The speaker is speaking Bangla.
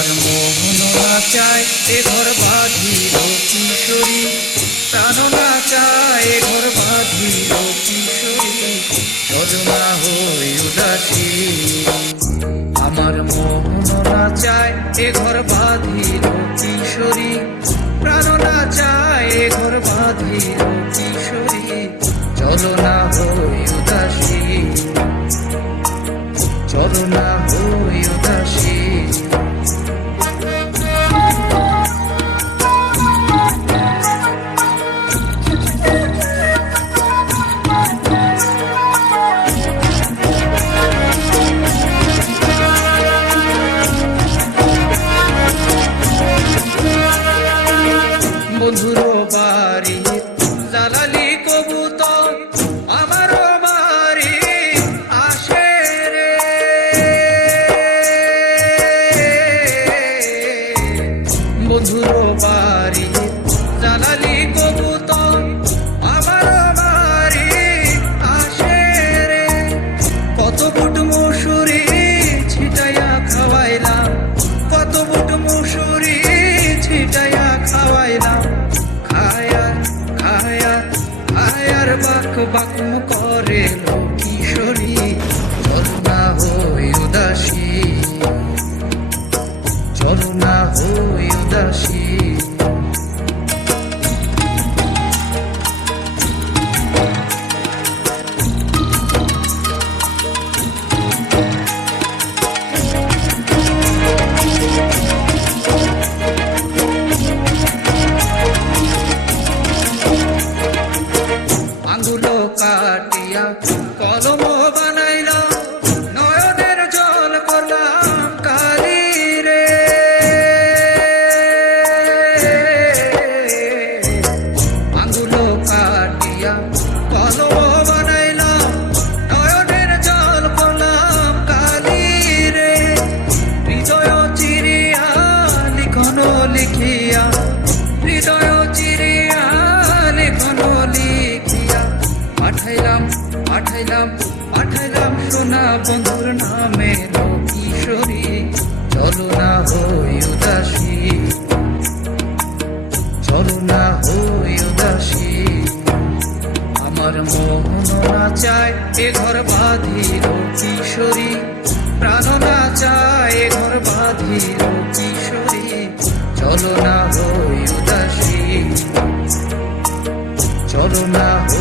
আমার মোহন না চায় এ ঘর বাঁধিল কিশোরী, প্রাণ না চায় এ ঘর বাঁধিল কিশোরী, চলো না হই উদাসী। আমার মোহন না চায় এ ঘর বাঁধিল কিশোরী, প্রাণ না চায় এ ঘর বাঁধিল কিশোরী, চলো না হই উদাসী, চলো না হই উদাসী। বন্ধুর বাড়ি জালালি কবুতর আমার বাড়ি আসে রে, বন্ধুর বাড়ি জালালি কবুতর আমার বাড়ি আসে রে, কত বুট মুসুরি ছিটাইয়া খাওয়াইলাম, কত বুট মুসুরি ছিটাইয়া খাওয়াইলাম, খায়ার খায়ার খায়ার বাক বাক করে কিশোরী, চলো না হই উদাসী, চলো না হই উদাসী। আঙ্গুলো কাটিয়া কলম বানাইলাম, নয়নের জল করলাম কালি রে, আঙ্গুলো কাটিয়া কলম বানাইলাম, নয়নের জল করলাম কালি রে, হৃদয় চিরিয়া লিখন লিখিয়া, হৃদয় চিরিয়া লিখন লিখিয়া, পাঠাইলাম পাঠাইলাম পাঠাইলাম সোনা বন্ধুর নামে কিশোরী, চলো না হই উদাসী, চলো না হই উদাসী। আমার মোহন না চায় এ ঘর বাঁধিল কিশোরী, প্রাণ না চায় এ ঘর বাঁধিল কিশোরী, চলো না হই উদাসী, চলো না হই